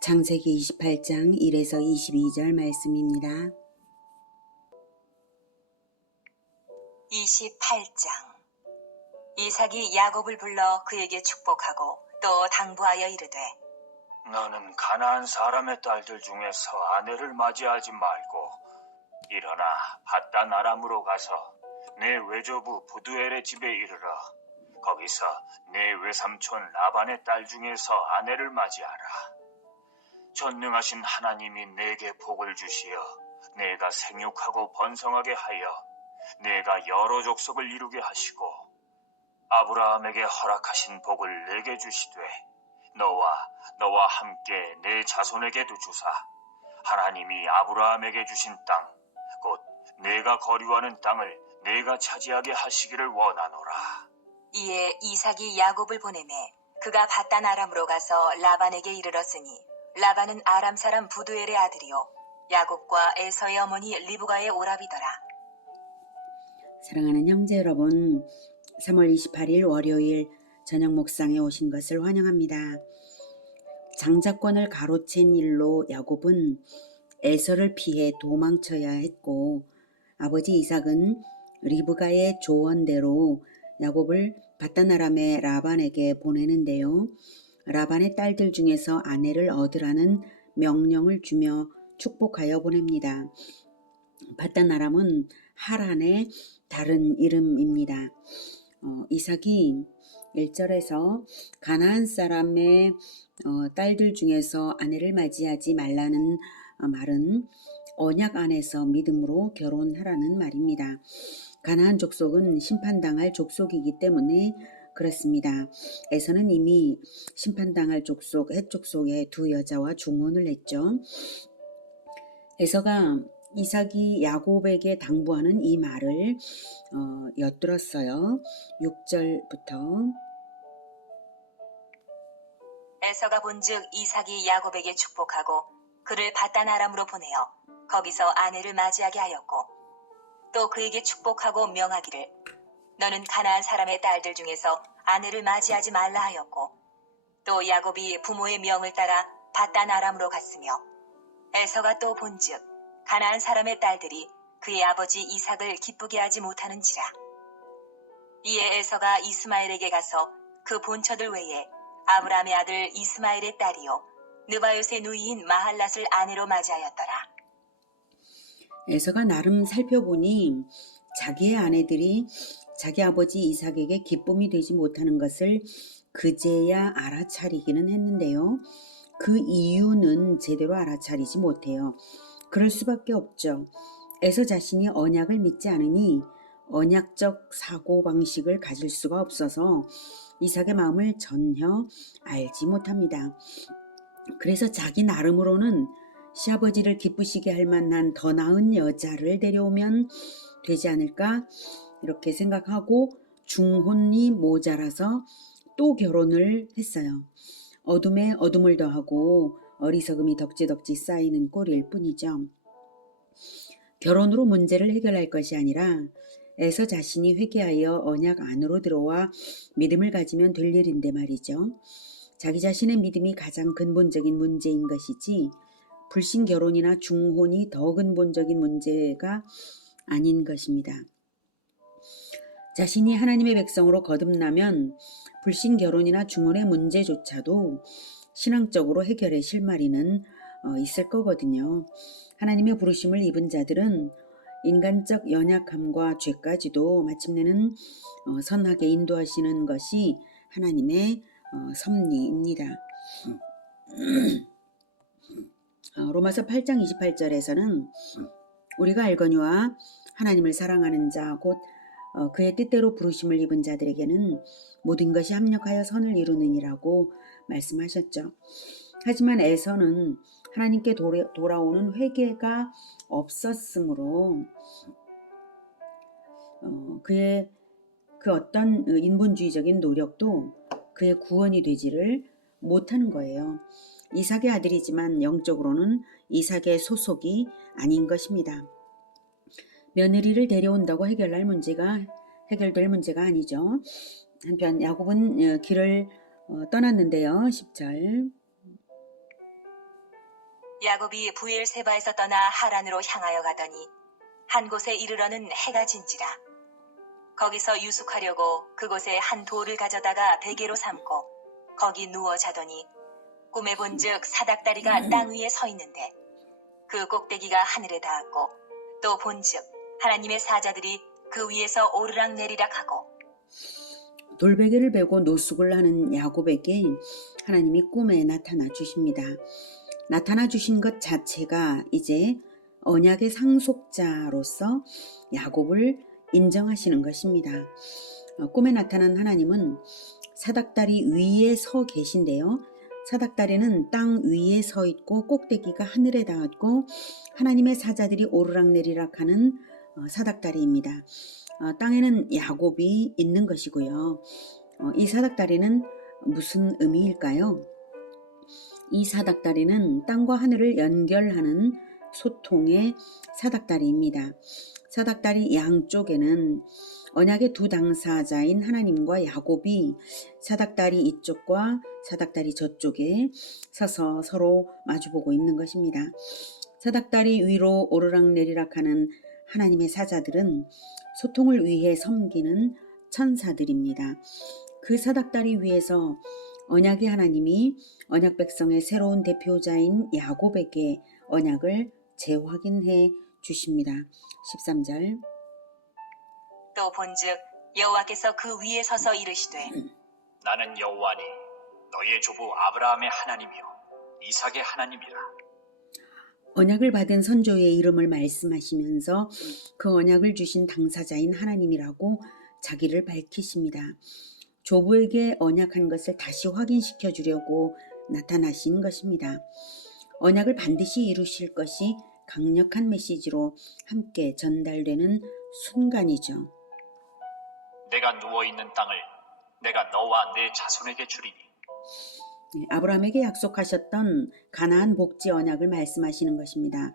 창세기 28장 1에서 22절 말씀입니다. 28장. 이삭이 야곱을 불러 그에게 축복하고 또 당부하여 이르되, 너는 가나안 사람의 딸들 중에서 아내를 맞이하지 말고 일어나 밧단 아람으로 가서 내 외조부 부두엘의 집에 이르러 거기서 내 외삼촌 라반의 딸 중에서 아내를 맞이하라. 전능하신 하나님이 내게 복을 주시어 내가 생육하고 번성하게 하여 내가 여러 족속을 이루게 하시고 아브라함에게 허락하신 복을 내게 주시되 너와 함께 내 자손에게도 주사 하나님이 아브라함에게 주신 땅 곧 내가 거류하는 땅을 내가 차지하게 하시기를 원하노라. 이에 이삭이 야곱을 보내매 그가 밧단 아람으로 가서 라반에게 이르렀으니 라반은 아람 사람 부두엘의 아들이요 야곱과 에서의 어머니 리브가의 오라비더라. 사랑하는 형제 여러분, 3월 28일 월요일 저녁 목상에 오신 것을 환영합니다. 장자권을 가로챈 일로 야곱은 에서를 피해 도망쳐야 했고, 아버지 이삭은 리브가의 조언대로 야곱을 밧단 아람의 라반에게 보내는데요. 라반의 딸들 중에서 아내를 얻으라는 명령을 주며 축복하여 보냅니다. 밧단 아람은 하란의 다른 이름입니다. 이삭이 1절에서 가나안 사람의 딸들 중에서 아내를 맞이하지 말라는 말은 언약 안에서 믿음으로 결혼하라는 말입니다. 가나안 족속은 심판당할 족속이기 때문에 그렇습니다. 에서는 이미 심판당할 족속, 헷 족속의 두 여자와 중혼을 했죠. 에서가 이삭이 야곱에게 당부하는 이 말을 엿들었어요. 6절부터 에서가 본즉 이삭이 야곱에게 축복하고 그를 밧단 아람으로 보내어 거기서 아내를 맞이하게 하였고 또 그에게 축복하고 명하기를 너는 가나안 사람의 딸들 중에서 아내를 맞이하지 말라 하였고 또 야곱이 부모의 명을 따라 밧단 아람으로 갔으며 에서가 또 본즉 가나안 사람의 딸들이 그의 아버지 이삭을 기쁘게 하지 못하는지라. 이에 에서가 이스마엘에게 가서 그 본처들 외에 아브라함의 아들 이스마엘의 딸이요 느바요의 누이인 마할랏을 아내로 맞이하였더라. 에서가 나름 살펴보니 자기의 아내들이 자기 아버지 이삭에게 기쁨이 되지 못하는 것을 그제야 알아차리기는 했는데요. 그 이유는 제대로 알아차리지 못해요. 그럴 수밖에 없죠. 에서 자신이 언약을 믿지 않으니 언약적 사고방식을 가질 수가 없어서 이삭의 마음을 전혀 알지 못합니다. 그래서 자기 나름으로는 시아버지를 기쁘시게 할 만한 더 나은 여자를 데려오면 되지 않을까 이렇게 생각하고 중혼이 모자라서 또 결혼을 했어요. 어둠에 어둠을 더하고 어리석음이 덕지덕지 쌓이는 꼴일 뿐이죠. 결혼으로 문제를 해결할 것이 아니라 에서 자신이 회개하여 언약 안으로 들어와 믿음을 가지면 될 일인데 말이죠. 자기 자신의 믿음이 가장 근본적인 문제인 것이지 불신 결혼이나 중혼이 더 근본적인 문제가 아닌 것입니다. 자신이 하나님의 백성으로 거듭나면 불신 결혼이나 중혼의 문제조차도 신앙적으로 해결의 실마리는 있을 거거든요. 하나님의 부르심을 입은 자들은 인간적 연약함과 죄까지도 마침내는 선하게 인도하시는 것이 하나님의 섭리입니다. 로마서 8장 28절에서는 우리가 알거니와 하나님을 사랑하는 자 곧 그의 뜻대로 부르심을 입은 자들에게는 모든 것이 합력하여 선을 이루느니라고 말씀하셨죠. 하지만 에서는 하나님께 돌아오는 회개가 없었으므로 그의 그 어떤 인본주의적인 노력도 그의 구원이 되지를 못하는 거예요. 이삭의 아들이지만 영적으로는 이삭의 소속이 아닌 것입니다. 며느리를 데려온다고 해결될 문제가 아니죠. 한편 야곱은 길을 떠났는데요. 10절 야곱이 부엘세바에서 떠나 하란으로 향하여 가더니 한 곳에 이르러는 해가 진지라. 거기서 유숙하려고 그곳에 한 돌을 가져다가 베개로 삼고 거기 누워 자더니 꿈에 본즉 사닥다리가 땅 위에 서 있는데 그 꼭대기가 하늘에 닿았고 또 본즉 하나님의 사자들이 그 위에서 오르락 내리락 하고. 돌베개를 베고 노숙을 하는 야곱에게 하나님이 꿈에 나타나 주십니다. 나타나 주신 것 자체가 이제 언약의 상속자로서 야곱을 인정하시는 것입니다. 꿈에 나타난 하나님은 사닥다리 위에 서 계신데요. 사닥다리는 땅 위에 서 있고 꼭대기가 하늘에 닿았고 하나님의 사자들이 오르락내리락 하는 사닥다리입니다. 땅에는 야곱이 있는 것이고요. 이 사닥다리는 무슨 의미일까요? 이 사닥다리는 땅과 하늘을 연결하는 소통의 사닥다리입니다. 사닥다리 양쪽에는 언약의 두 당사자인 하나님과 야곱이 사닥다리 이쪽과 사닥다리 저쪽에 서서 서로 마주보고 있는 것입니다. 사닥다리 위로 오르락내리락 하는 하나님의 사자들은 소통을 위해 섬기는 천사들입니다. 그 사닥다리 위에서 언약의 하나님이 언약 백성의 새로운 대표자인 야곱에게 언약을 재확인해 주십니다. 13절. 또 본즉 여호와께서 그 위에 서서 이르시되 나는 여호와니 너의 조부 아브라함의 하나님이요 이삭의 하나님이라. 언약을 받은 선조의 이름을 말씀하시면서 그 언약을 주신 당사자인 하나님이라고 자기를 밝히십니다. 조부에게 언약한 것을 다시 확인시켜 주려고 나타나신 것입니다. 언약을 반드시 이루실 것이 강력한 메시지로 함께 전달되는 순간이죠. 내가 누워있는 땅을 내가 너와 내 자손에게 주리니. 아브라함에게 약속하셨던 가나안 복지 언약을 말씀하시는 것입니다.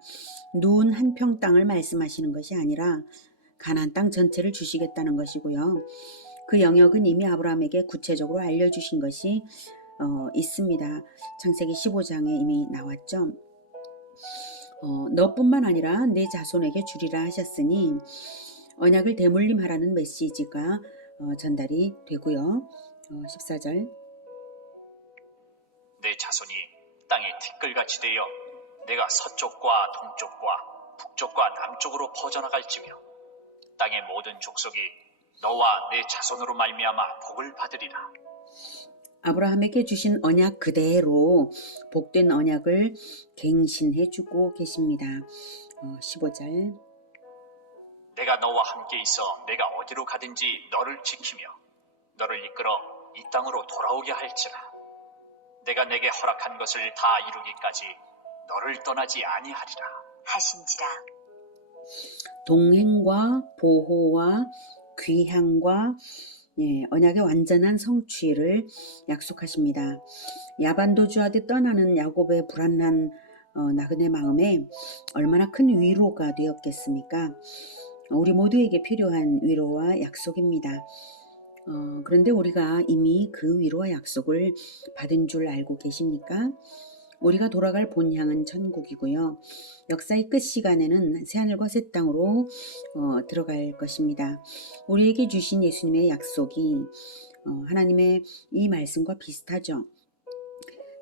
누운 한 평 땅을 말씀하시는 것이 아니라 가나안 땅 전체를 주시겠다는 것이고요. 그 영역은 이미 아브라함에게 구체적으로 알려주신 것이 있습니다. 창세기 15장에 이미 나왔죠. 너뿐만 아니라 내 자손에게 주리라 하셨으니 언약을 대물림하라는 메시지가 전달이 되고요. 14절. 내 자손이 땅에 티끌같이 되어 내가 서쪽과 동쪽과 북쪽과 남쪽으로 퍼져나갈지며 땅의 모든 족속이 너와 내 자손으로 말미암아 복을 받으리라. 아브라함에게 주신 언약 그대로 복된 언약을 갱신해 주고 계십니다. 15절. 내가 너와 함께 있어 내가 어디로 가든지 너를 지키며 너를 이끌어 이 땅으로 돌아오게 할지라. 내가 내게 허락한 것을 다 이루기까지 너를 떠나지 아니하리라 하신지라. 동행과 보호와 귀향과 언약의 완전한 성취를 약속하십니다. 야반도주하듯 떠나는 야곱의 불안한 나그네 마음에 얼마나 큰 위로가 되었겠습니까? 우리 모두에게 필요한 위로와 약속입니다. 그런데 우리가 이미 그 위로와 약속을 받은 줄 알고 계십니까? 우리가 돌아갈 본향은 천국이고요. 역사의 끝 시간에는 새하늘과 새 땅으로 들어갈 것입니다. 우리에게 주신 예수님의 약속이 하나님의 이 말씀과 비슷하죠.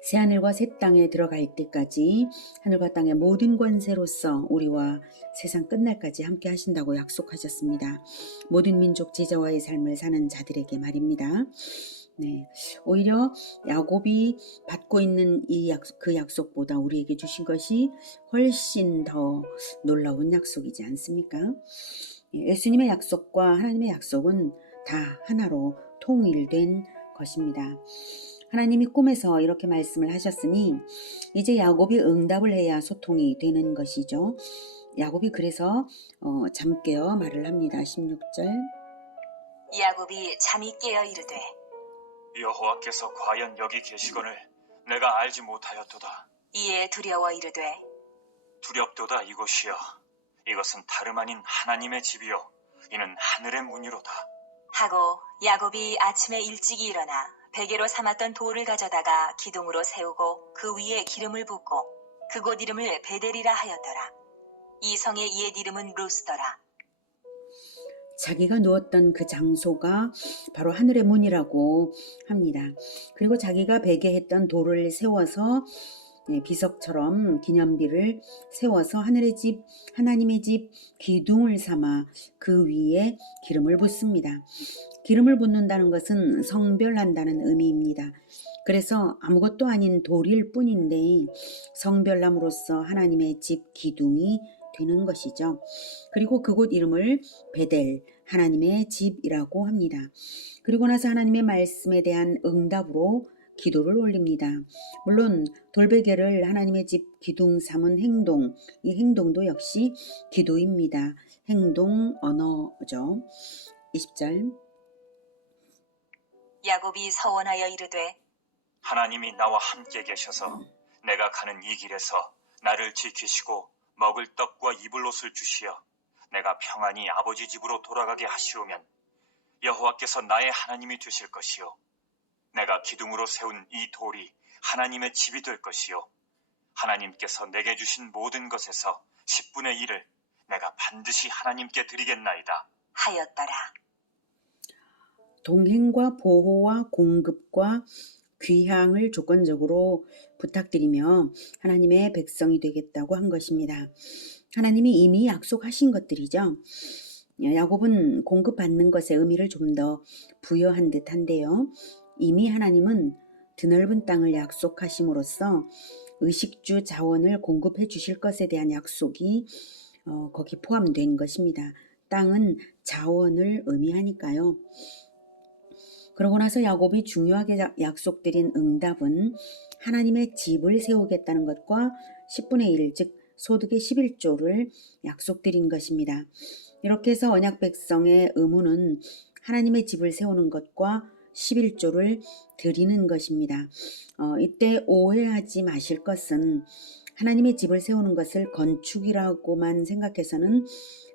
새하늘과 새 땅에 들어갈 때까지 하늘과 땅의 모든 권세로서 우리와 세상 끝날까지 함께 하신다고 약속하셨습니다. 모든 민족 제자와의 삶을 사는 자들에게 말입니다. 네, 오히려 야곱이 받고 있는 그 약속보다 우리에게 주신 것이 훨씬 더 놀라운 약속이지 않습니까? 예수님의 약속과 하나님의 약속은 다 하나로 통일된 것입니다. 하나님이 꿈에서 이렇게 말씀을 하셨으니 이제 야곱이 응답을 해야 소통이 되는 것이죠. 야곱이 그래서 잠 깨어 말을 합니다. 16절. 야곱이 잠이 깨어 이르되 여호와께서 과연 여기 계시거늘 내가 알지 못하였도다. 이에 두려워 이르되 두렵도다 이곳이여. 이것은 다름 아닌 하나님의 집이요 이는 하늘의 문이로다. 하고 야곱이 아침에 일찍이 일어나 베개로 삼았던 돌을 가져다가 기둥으로 세우고 그 위에 기름을 붓고 그곳 이름을 베델이라 하였더라. 이 성의 옛 이름은 루스더라. 자기가 누웠던 그 장소가 바로 하늘의 문이라고 합니다. 그리고 자기가 베개했던 돌을 세워서 비석처럼 기념비를 세워서 하늘의 집, 하나님의 집 기둥을 삼아 그 위에 기름을 붓습니다. 기름을 붓는다는 것은 성별한다는 의미입니다. 그래서 아무것도 아닌 돌일 뿐인데 성별함으로써 하나님의 집 기둥이 되는 것이죠. 그리고 그곳 이름을 베델, 하나님의 집이라고 합니다. 그리고 나서 하나님의 말씀에 대한 응답으로 기도를 올립니다. 물론 돌베개를 하나님의 집 기둥 삼은 행동, 이 행동도 역시 기도입니다. 행동 언어죠. 20절. 야곱이 서원하여 이르되 하나님이 나와 함께 계셔서 내가 가는 이 길에서 나를 지키시고 먹을 떡과 입을 옷을 주시어 내가 평안히 아버지 집으로 돌아가게 하시오면 여호와께서 나의 하나님이 되실 것이요 내가 기둥으로 세운 이 돌이 하나님의 집이 될 것이요 하나님께서 내게 주신 모든 것에서 10분의 1을 내가 반드시 하나님께 드리겠나이다 하였더라. 동행과 보호와 공급과 귀향을 조건적으로 부탁드리며 하나님의 백성이 되겠다고 한 것입니다. 하나님이 이미 약속하신 것들이죠. 야곱은 공급받는 것의 의미를 좀 더 부여한 듯한데요. 이미 하나님은 드넓은 땅을 약속하심으로써 의식주 자원을 공급해 주실 것에 대한 약속이 거기 포함된 것입니다. 땅은 자원을 의미하니까요. 그러고 나서 야곱이 중요하게 약속드린 응답은 하나님의 집을 세우겠다는 것과 10분의 1, 즉 소득의 11조를 약속드린 것입니다. 이렇게 해서 언약 백성의 의무는 하나님의 집을 세우는 것과 11조를 드리는 것입니다. 이때 오해하지 마실 것은 하나님의 집을 세우는 것을 건축이라고만 생각해서는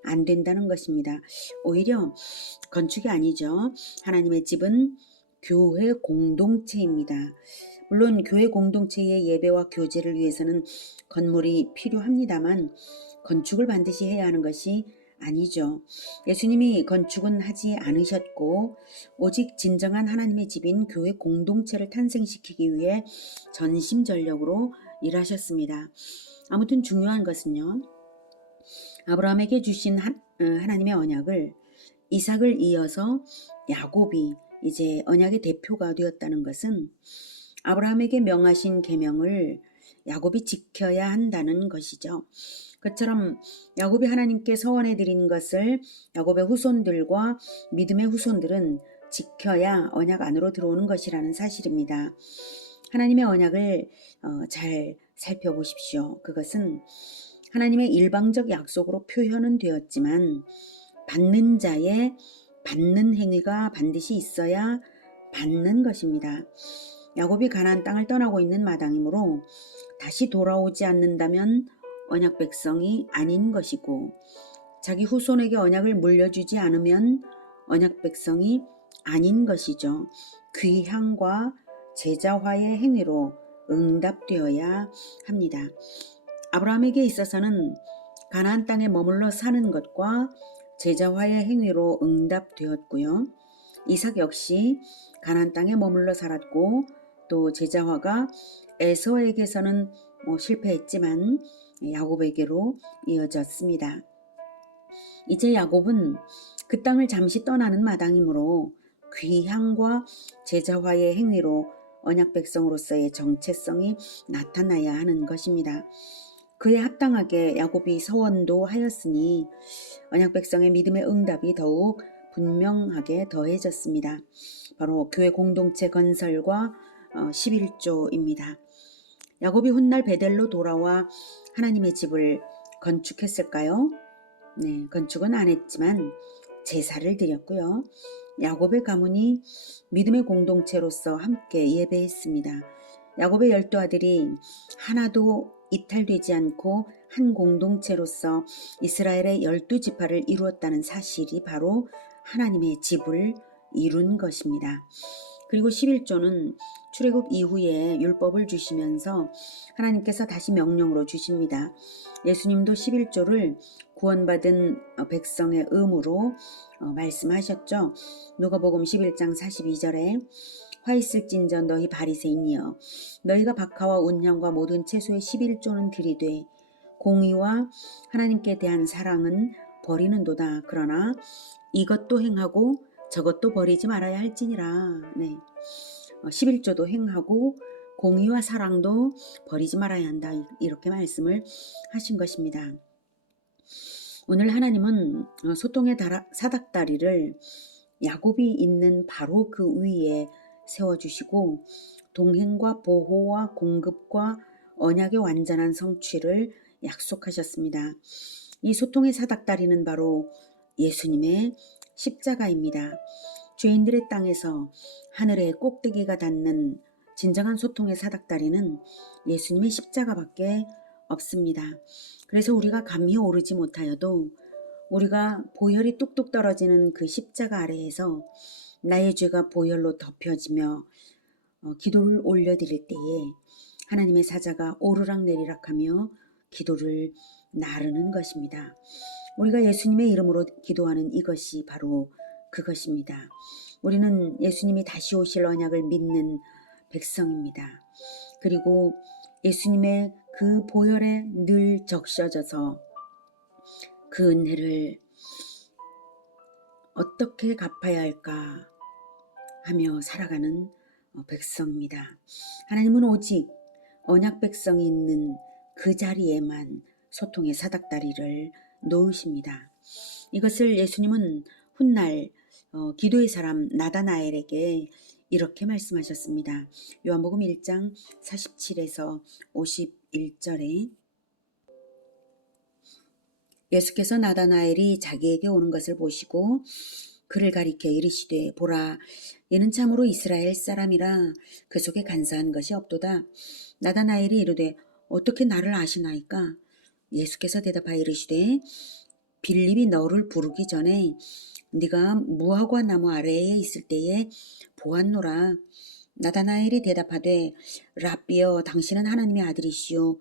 안 된다는 것입니다. 오히려 건축이 아니죠. 하나님의 집은 교회 공동체입니다. 물론 교회 공동체의 예배와 교제를 위해서는 건물이 필요합니다만 건축을 반드시 해야 하는 것이 아니죠. 예수님이 건축은 하지 않으셨고 오직 진정한 하나님의 집인 교회 공동체를 탄생시키기 위해 전심전력으로 일하셨습니다. 아무튼 중요한 것은요. 아브라함에게 주신 하나님의 언약을 이삭을 이어서 야곱이 이제 언약의 대표가 되었다는 것은 아브라함에게 명하신 계명을 야곱이 지켜야 한다는 것이죠. 그처럼 야곱이 하나님께 서원해 드린 것을 야곱의 후손들과 믿음의 후손들은 지켜야 언약 안으로 들어오는 것이라는 사실입니다. 하나님의 언약을 잘 살펴보십시오. 그것은 하나님의 일방적 약속으로 표현은 되었지만 받는 자의 받는 행위가 반드시 있어야 받는 것입니다. 야곱이 가나안 땅을 떠나고 있는 마당이므로 다시 돌아오지 않는다면 언약 백성이 아닌 것이고 자기 후손에게 언약을 물려주지 않으면 언약 백성이 아닌 것이죠. 귀향과 제자화의 행위로 응답되어야 합니다. 아브라함에게 있어서는 가나안 땅에 머물러 사는 것과 제자화의 행위로 응답되었고요. 이삭 역시 가나안 땅에 머물러 살았고 또 제자화가 에서에게서는 실패했지만 야곱에게로 이어졌습니다. 이제 야곱은 그 땅을 잠시 떠나는 마당이므로 귀향과 제자화의 행위로 언약 백성으로서의 정체성이 나타나야 하는 것입니다. 그에 합당하게 야곱이 서원도 하였으니 언약 백성의 믿음의 응답이 더욱 분명하게 더해졌습니다. 바로 교회 공동체 건설과 11조입니다. 야곱이 훗날 베델로 돌아와 하나님의 집을 건축했을까요? 네, 건축은 안 했지만 제사를 드렸고요. 야곱의 가문이 믿음의 공동체로서 함께 예배했습니다. 야곱의 12아들이 하나도 이탈되지 않고 한 공동체로서 이스라엘의 12지파를 이루었다는 사실이 바로 하나님의 집을 이룬 것입니다. 그리고 11조는 출애굽 이후에 율법을 주시면서 하나님께서 다시 명령으로 주십니다. 예수님도 11조를 구원받은 백성의 의무로 말씀하셨죠. 누가복음 11장 42절에 화 있을진저 너희 바리새인이여 너희가 박하와 운향과 모든 채소의 11조는 들이되 공의와 하나님께 대한 사랑은 버리는도다. 그러나 이것도 행하고 저것도 버리지 말아야 할지니라. 네. 11조도 행하고 공의와 사랑도 버리지 말아야 한다. 이렇게 말씀을 하신 것입니다. 오늘 하나님은 소통의 사닥다리를 야곱이 있는 바로 그 위에 세워주시고 동행과 보호와 공급과 언약의 완전한 성취를 약속하셨습니다. 이 소통의 사닥다리는 바로 예수님의 십자가입니다. 죄인들의 땅에서 하늘의 꼭대기가 닿는 진정한 소통의 사닥다리는 예수님의 십자가밖에 없습니다. 그래서 우리가 감히 오르지 못하여도 우리가 보혈이 뚝뚝 떨어지는 그 십자가 아래에서 나의 죄가 보혈로 덮여지며 기도를 올려드릴 때에 하나님의 사자가 오르락내리락하며 기도를 나르는 것입니다. 우리가 예수님의 이름으로 기도하는 이것이 바로 그것입니다. 우리는 예수님이 다시 오실 언약을 믿는 백성입니다. 그리고 예수님의 그 보혈에 늘 적셔져서 그 은혜를 어떻게 갚아야 할까 하며 살아가는 백성입니다. 하나님은 오직 언약 백성이 있는 그 자리에만 소통의 사닥다리를 놓으십니다. 이것을 예수님은 훗날 기도의 사람 나다나엘에게 이렇게 말씀하셨습니다. 요한복음 1장 47에서 51절에 예수께서 나다나엘이 자기에게 오는 것을 보시고 그를 가리켜 이르시되 보라 이는 참으로 이스라엘 사람이라 그 속에 간사한 것이 없도다. 나다나엘이 이르되 어떻게 나를 아시나이까? 예수께서 대답하여 이르시되 빌립이 너를 부르기 전에 네가 무화과 나무 아래에 있을 때에 보았노라. 나다나엘이 대답하되 랍비여 당신은 하나님의 아들이시요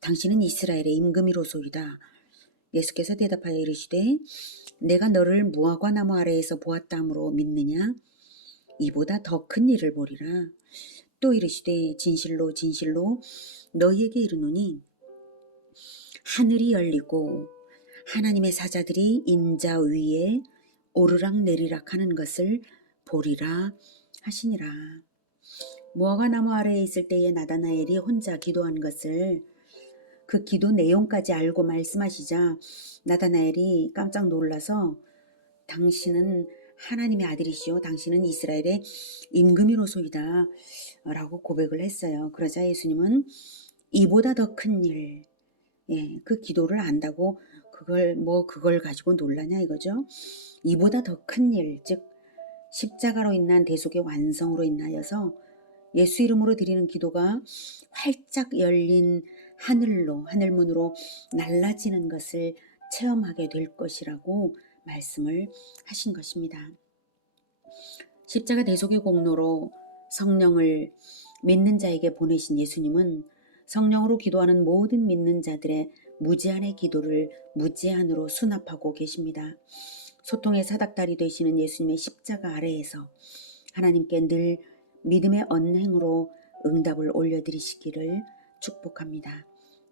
당신은 이스라엘의 임금이로소이다. 예수께서 대답하여 이르시되 내가 너를 무화과 나무 아래에서 보았다 함으로 믿느냐? 이보다 더 큰 일을 보리라. 또 이르시되 진실로 진실로 너희에게 이르노니 하늘이 열리고 하나님의 사자들이 인자 위에 오르락 내리락 하는 것을 보리라 하시니라. 무화과 나무 아래에 있을 때에 나다나엘이 혼자 기도한 것을 그 기도 내용까지 알고 말씀하시자 나다나엘이 깜짝 놀라서 당신은 하나님의 아들이시오 당신은 이스라엘의 임금이로소이다 라고 고백을 했어요. 그러자 예수님은 이보다 더 큰 일, 그 기도를 안다고 그걸 가지고 놀라냐 이거죠. 이보다 더 큰 일, 즉 십자가로 인한 대속의 완성으로 인하여서 예수 이름으로 드리는 기도가 활짝 열린 하늘문으로 날라지는 것을 체험하게 될 것이라고 말씀을 하신 것입니다. 십자가 대속의 공로로 성령을 믿는 자에게 보내신 예수님은 성령으로 기도하는 모든 믿는 자들의 무제한의 기도를 무제한으로 수납하고 계십니다. 소통의 사닥다리 되시는 예수님의 십자가 아래에서 하나님께 늘 믿음의 언행으로 응답을 올려드리시기를 축복합니다.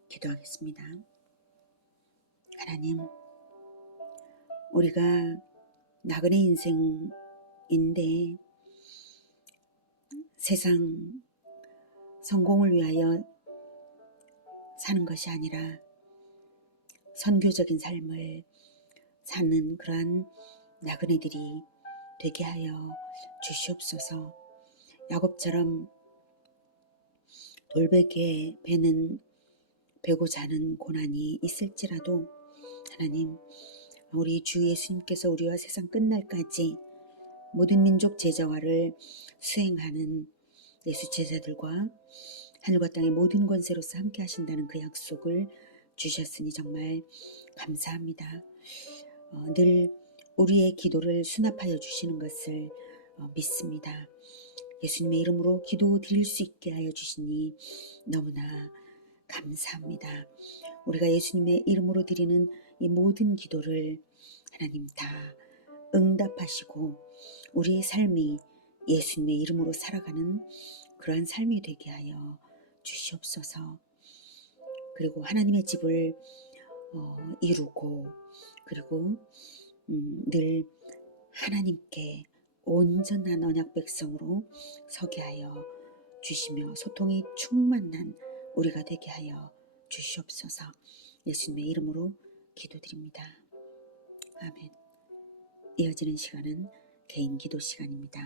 기도하겠습니다. 하나님, 우리가 나그네 인생인데 세상 성공을 위하여 사는 것이 아니라 선교적인 삶을 사는 그러한 나그네들이 되게 하여 주시옵소서. 야곱처럼 돌베개 배는 베고 자는 고난이 있을지라도 하나님, 우리 주 예수님께서 우리와 세상 끝날까지 모든 민족 제자화를 수행하는 예수 제자들과 하늘과 땅의 모든 권세로서 함께 하신다는 그 약속을 주셨으니 정말 감사합니다. 늘 우리의 기도를 수납하여 주시는 것을 믿습니다. 예수님의 이름으로 기도 드릴 수 있게 하여 주시니 너무나 감사합니다. 우리가 예수님의 이름으로 드리는 이 모든 기도를 하나님 다 응답하시고 우리의 삶이 예수님의 이름으로 살아가는 그러한 삶이 되게 하여 주시옵소서. 그리고 하나님의 집을 이루고 그리고 늘 하나님께 온전한 언약 백성으로 서게 하여 주시며 소통이 충만한 우리가 되게 하여 주시옵소서. 예수님의 이름으로 기도드립니다. 아멘. 이어지는 시간은 개인 기도 시간입니다.